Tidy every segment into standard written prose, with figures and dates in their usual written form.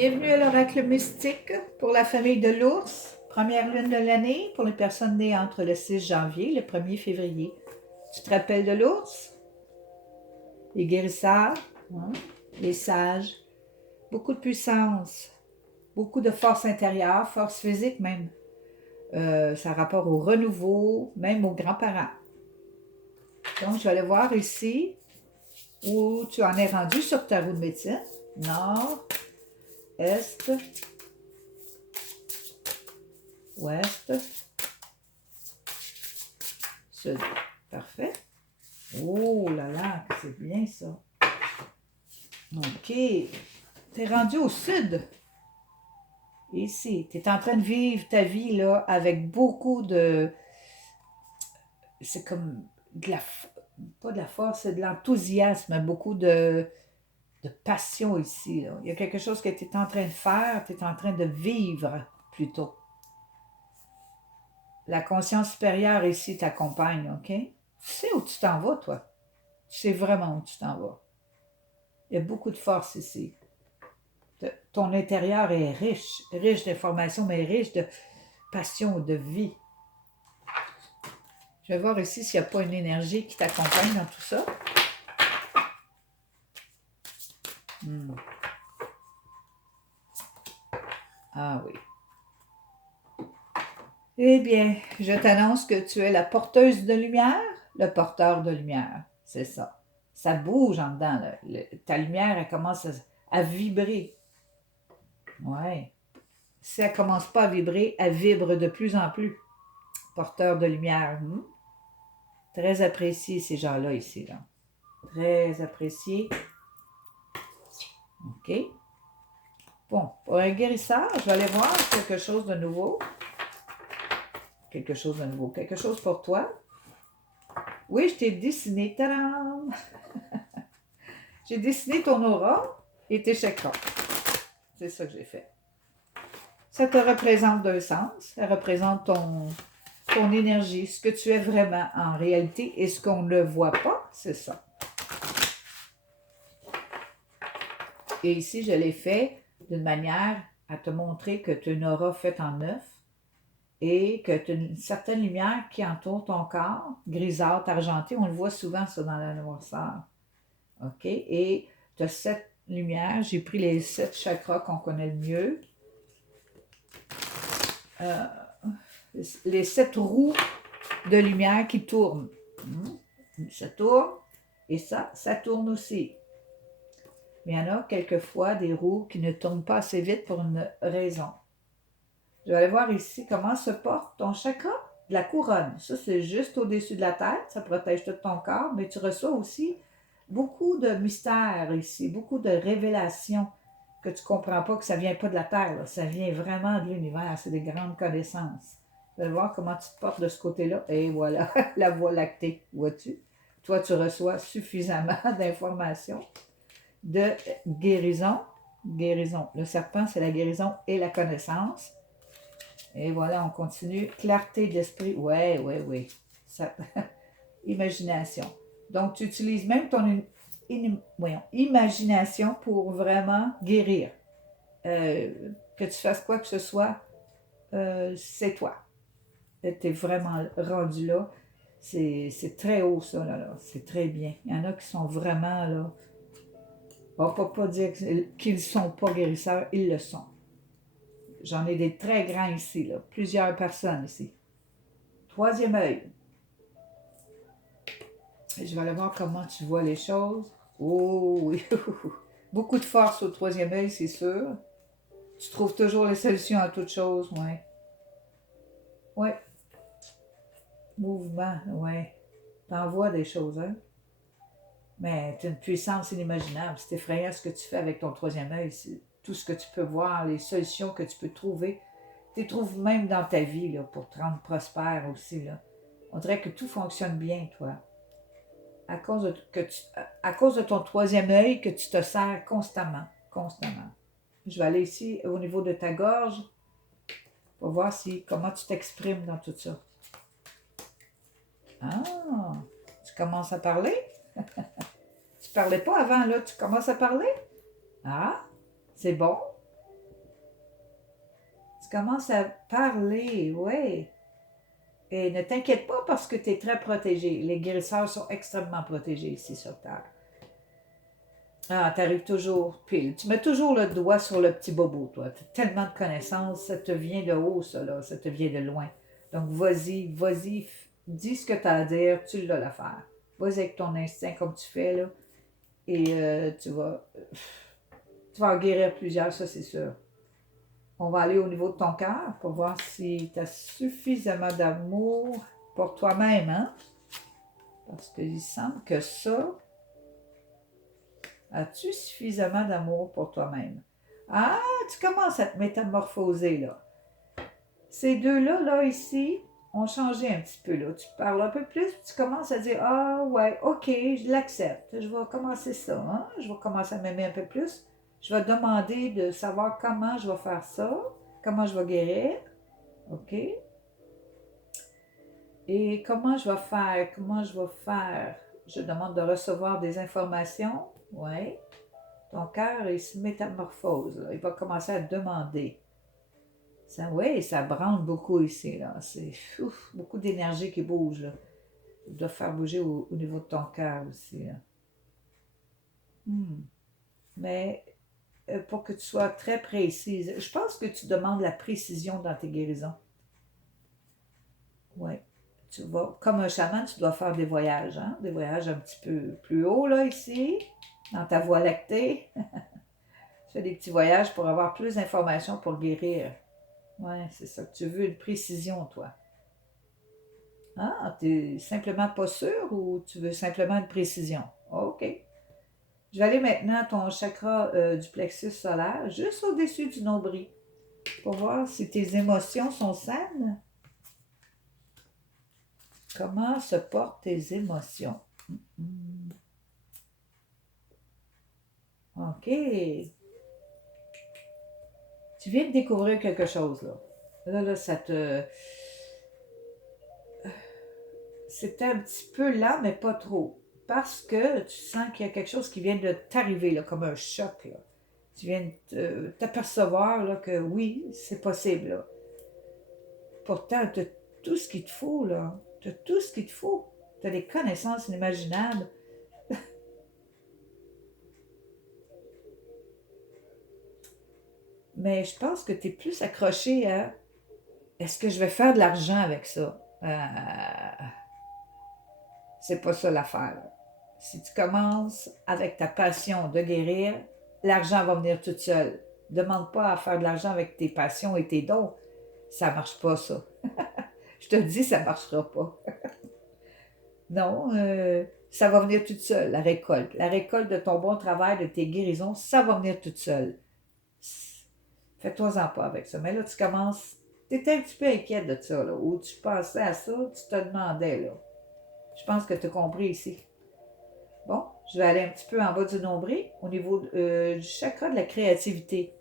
Bienvenue à l'oracle mystique pour la famille de l'ours. Première lune de l'année pour les personnes nées entre le 6 janvier et le 1er février. Tu te rappelles de l'ours? Les guérisseurs, hein? Les sages, beaucoup de puissance, beaucoup de force intérieure, force physique même. Ça a rapport au renouveau, même aux grands-parents. Donc, je vais aller voir ici où tu en es rendu sur ta roue de médecine. Nord, Est, Ouest, Sud. Parfait. Oh là là, c'est bien ça. OK. T'es rendu au sud. Ici. T'es en train de vivre ta vie là avec beaucoup de... C'est comme de la... Pas de la force, c'est de l'enthousiasme, beaucoup de passion ici. Là. Il y a quelque chose que tu es en train de faire, tu es en train de vivre plutôt. La conscience supérieure ici t'accompagne, OK? Tu sais où tu t'en vas, toi. Tu sais vraiment où tu t'en vas. Il y a beaucoup de force ici. Ton intérieur est riche, riche d'informations, mais riche de passion, de vie. Je vais voir ici s'il n'y a pas une énergie qui t'accompagne dans tout ça. Ah oui. Eh bien, je t'annonce que tu es la porteuse de lumière, le porteur de lumière. C'est ça. Ça bouge en dedans. Là. Ta lumière, elle commence à vibrer. Ouais. Si elle ne commence pas à vibrer, elle vibre de plus en plus. Porteur de lumière. Très apprécié, ces gens-là ici. Là. Très apprécié. OK. Bon, pour un guérisseur, je vais aller voir quelque chose de nouveau. Quelque chose de nouveau. Quelque chose pour toi. Oui, je t'ai dessiné. Tadam! J'ai dessiné ton aura et tes chakras. C'est ça que j'ai fait. Ça te représente d'un sens. Ça représente ton énergie, ce que tu es vraiment en réalité et ce qu'on ne voit pas, c'est ça. Et ici, je l'ai fait d'une manière à te montrer que tu as une aura faite en neuf et que tu as une certaine lumière qui entoure ton corps, grisâtre, argenté. On le voit souvent ça dans la noirceur. OK? Et tu as 7 lumières. J'ai pris les 7 chakras qu'on connaît le mieux. Les 7 roues de lumière qui tournent. Ça tourne et ça tourne aussi. Mais il y en a quelquefois des roues qui ne tournent pas assez vite pour une raison. Je vais aller voir ici comment se porte ton chakra de la couronne. Ça, c'est juste au-dessus de la tête. Ça protège tout ton corps, mais tu reçois aussi beaucoup de mystères ici, beaucoup de révélations que tu ne comprends pas, que ça ne vient pas de la Terre. Là. Ça vient vraiment de l'univers. C'est des grandes connaissances. Je vais voir comment tu te portes de ce côté-là. Et voilà, la voie lactée, vois-tu? Toi, tu reçois suffisamment d'informations de guérison. Guérison. Le serpent, c'est la guérison et la connaissance. Et voilà, on continue. Clarté d'esprit. Oui. Ça... Imagination. Donc, tu utilises même ton imagination pour vraiment guérir. Que tu fasses quoi que ce soit, c'est toi. Tu es vraiment rendu là. C'est très haut, ça. Là. C'est très bien. Il y en a qui sont vraiment là. On ne peut pas dire qu'ils ne sont pas guérisseurs, ils le sont. J'en ai des très grands ici, là. Plusieurs personnes ici. Troisième œil. Je vais aller voir comment tu vois les choses. Oh oui, beaucoup de force au troisième œil, c'est sûr. Tu trouves toujours les solutions à toutes choses, ouais. Ouais. Mouvement, ouais. T'en vois des choses, hein. Mais tu as une puissance inimaginable. C'est effrayant ce que tu fais avec ton troisième œil. C'est tout ce que tu peux voir, les solutions que tu peux trouver. Tu les trouves même dans ta vie là, pour te rendre prospère aussi. Là. On dirait que tout fonctionne bien, toi. À cause de ton troisième œil que tu te sers constamment. Constamment. Je vais aller ici au niveau de ta gorge pour voir comment tu t'exprimes dans tout ça. Ah, tu commences à parler? Tu parlais pas avant, là, tu commences à parler? Ah, c'est bon. Tu commences à parler, oui. Et ne t'inquiète pas parce que tu es très protégé. Les guérisseurs sont extrêmement protégés ici sur Terre. Ah, t'arrives toujours pile. Tu mets toujours le doigt sur le petit bobo, toi. Tu as tellement de connaissances, ça te vient de haut, ça, là. Ça te vient de loin. Donc, vas-y, dis ce que tu as à dire, tu l'as l'affaire. Vas-y avec ton instinct comme tu fais, là. Et tu vas en guérir plusieurs, ça, c'est sûr. On va aller au niveau de ton cœur pour voir si tu as suffisamment d'amour pour toi-même, hein? Parce qu'il semble que ça, as-tu suffisamment d'amour pour toi-même? Ah, tu commences à te métamorphoser, là. Ces deux-là, là, ici, ont changé un petit peu, là. Tu parles un peu plus, puis tu commences à dire, ah, ouais, ok, je l'accepte. Je vais commencer ça, hein? Je vais commencer à m'aimer un peu plus. Je vais demander de savoir comment je vais faire ça, comment je vais guérir, ok? Et comment je vais faire? Je demande de recevoir des informations, ouais. Ton cœur, il se métamorphose, là. Il va commencer à demander. Ça, oui, ça branle beaucoup ici, là. C'est beaucoup d'énergie qui bouge, là. Ça doit faire bouger au niveau de ton cœur aussi, là. Hmm. Mais pour que tu sois très précise, je pense que tu demandes la précision dans tes guérisons. Oui. Tu vas, comme un chaman, tu dois faire des voyages, hein? Des voyages un petit peu plus haut, là, ici, dans ta voie lactée. Tu fais des petits voyages pour avoir plus d'informations pour guérir. Oui, c'est ça que tu veux, une précision, toi. Ah, t'es simplement pas sûr ou tu veux simplement une précision? OK. Je vais aller maintenant à ton chakra du plexus solaire, juste au-dessus du nombril, pour voir si tes émotions sont saines. Comment se portent tes émotions? Hmm. OK. Tu viens de découvrir quelque chose, là. Là, ça te... C'était un petit peu là, mais pas trop. Parce que tu sens qu'il y a quelque chose qui vient de t'arriver, là, comme un choc, là. Tu viens de t'apercevoir là, que oui, c'est possible. Là. Pourtant, tu as tout ce qu'il te faut, là. Tu as tout ce qu'il te faut. Tu as des connaissances inimaginables. Mais je pense que tu es plus accroché à est-ce que je vais faire de l'argent avec ça? C'est pas ça l'affaire. Si tu commences avec ta passion de guérir, l'argent va venir tout seul. Demande pas à faire de l'argent avec tes passions et tes dons. Ça marche pas, ça. Je te le dis, ça marchera pas. Non, ça va venir toute seule, la récolte. La récolte de ton bon travail, de tes guérisons, ça va venir toute seule. Fais-toi-en pas avec ça. Mais là, tu commences, tu étais un petit peu inquiète de ça, là, ou tu pensais à ça, tu te demandais, là. Je pense que tu as compris ici. Bon, je vais aller un petit peu en bas du nombril, au niveau du chakra de la créativité.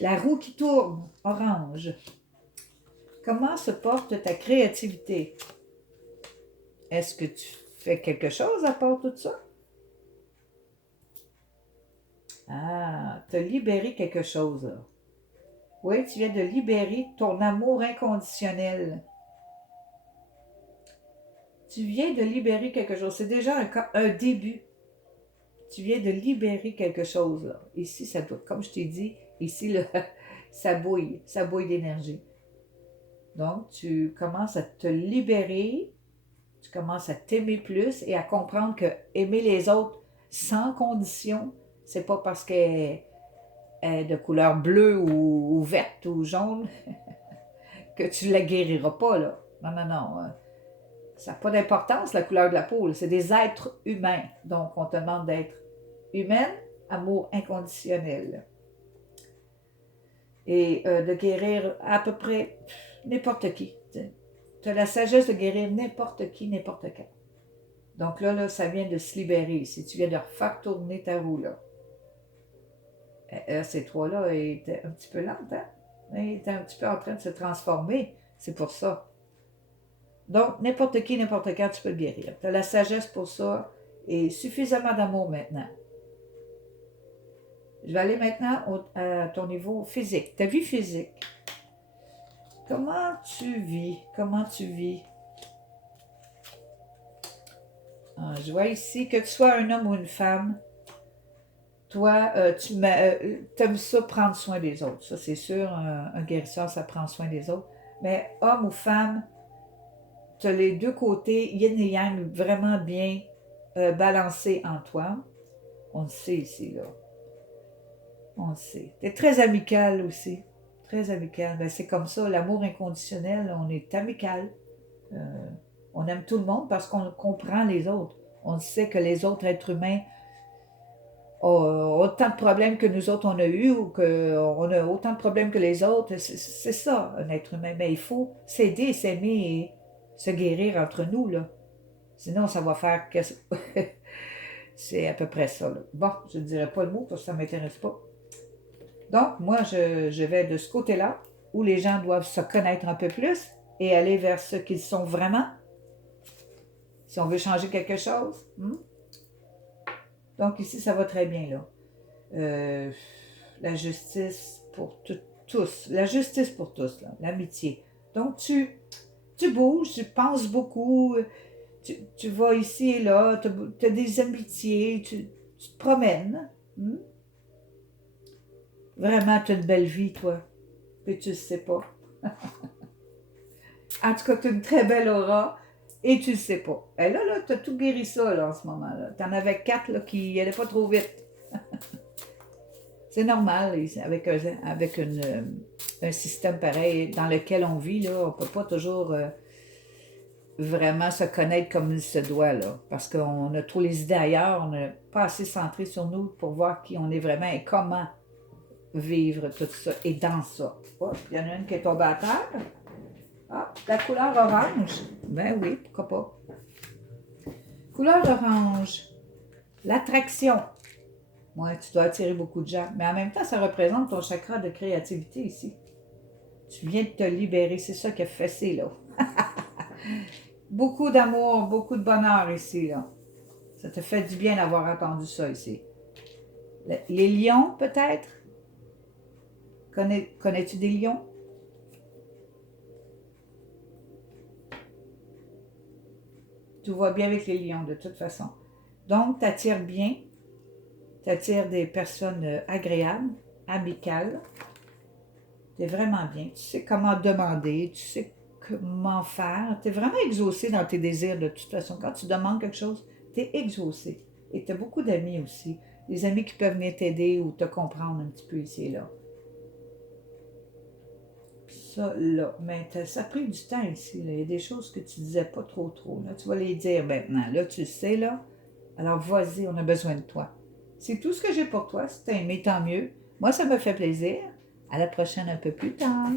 La roue qui tourne, orange. Comment se porte ta créativité? Est-ce que tu fais quelque chose à part tout ça? Ah, tu as libéré quelque chose, là. Oui, tu viens de libérer ton amour inconditionnel. Tu viens de libérer quelque chose. C'est déjà un début. Tu viens de libérer quelque chose, là. Ici, ça doit, comme je t'ai dit, ici, là, ça bouille d'énergie. Donc, tu commences à te libérer, tu commences à t'aimer plus et à comprendre que aimer les autres sans condition, c'est pas parce qu'elle est de couleur bleue ou verte ou jaune que tu ne la guériras pas, là. Non, non, non. Ça n'a pas d'importance, la couleur de la peau. C'est des êtres humains. Donc, on te demande d'être humaine, amour inconditionnel. Et de guérir à peu près n'importe qui. Tu as la sagesse de guérir n'importe qui, n'importe quand. Donc là, ça vient de se libérer. Si tu viens de refaire tourner ta roue, là. Ces trois-là étaient un petit peu lentes, hein? Ils étaient un petit peu en train de se transformer. C'est pour ça. Donc, n'importe qui, n'importe quand, tu peux le guérir. Tu as la sagesse pour ça et suffisamment d'amour maintenant. Je vais aller maintenant à ton niveau physique, ta vie physique. Comment tu vis? Comment tu vis? Ah, je vois ici que tu sois un homme ou une femme, toi, tu aimes ça prendre soin des autres. Ça, c'est sûr, un guérisseur, ça prend soin des autres. Mais homme ou femme, tu as les deux côtés, yin et yang, vraiment bien balancés en toi. On le sait ici, là. On le sait. Tu es très amical aussi. Très amical. Ben, c'est comme ça, l'amour inconditionnel, on est amical. Euh, on aime tout le monde parce qu'on comprend les autres. On sait que les autres êtres humains ont autant de problèmes que nous autres on a eu ou qu'on a autant de problèmes que les autres. C'est ça, un être humain. Mais il faut s'aider, s'aimer et se guérir entre nous, là. Sinon, ça va faire que... c'est à peu près ça, là. Bon, je ne dirais pas le mot parce que ça ne m'intéresse pas. Donc, moi, je vais de ce côté-là où les gens doivent se connaître un peu plus et aller vers ce qu'ils sont vraiment. Si on veut changer quelque chose. Donc, ici, ça va très bien, là. La justice pour tous. La justice pour tous, là. L'amitié. Donc, tu bouges, tu penses beaucoup, tu vas ici et là, tu as des amitiés, tu te promènes. Vraiment, tu as une belle vie, toi. Et tu ne sais pas. En tout cas, tu as une très belle aura et tu ne sais pas. Et là, tu as tout guéri ça là, en ce moment-là. Tu en avais 4 là, qui n'allaient pas trop vite. C'est normal avec un système pareil dans lequel on vit. Là, on ne peut pas toujours vraiment se connaître comme il se doit. Là, parce qu'on a trop les idées ailleurs. On n'est pas assez centré sur nous pour voir qui on est vraiment et comment vivre tout ça et dans ça. Oh, il y en a une qui est tombée à terre. Ah, la couleur orange. Ben oui, pourquoi pas. Couleur orange. L'attraction. Ouais, tu dois attirer beaucoup de gens. Mais en même temps, ça représente ton chakra de créativité ici. Tu viens de te libérer. C'est ça qui a fessé, là. Beaucoup d'amour, beaucoup de bonheur ici, là. Ça te fait du bien d'avoir entendu ça ici. Les lions, peut-être? Connais-tu des lions? Tout va bien avec les lions, de toute façon. Donc, tu attires bien. Tu attires des personnes agréables, amicales. Tu es vraiment bien. Tu sais comment demander, tu sais comment faire. Tu es vraiment exaucé dans tes désirs, de toute façon. Quand tu demandes quelque chose, tu es exaucé. Et tu as beaucoup d'amis aussi. Des amis qui peuvent venir t'aider ou te comprendre un petit peu ici et là. Ça, là. Mais ça a pris du temps ici. Là. Il y a des choses que tu disais pas trop. Là, tu vas les dire maintenant. Là, tu sais, là. Alors, vas-y, on a besoin de toi. C'est tout ce que j'ai pour toi. Si t'as aimé, tant mieux. Moi, ça me fait plaisir. À la prochaine un peu plus tard.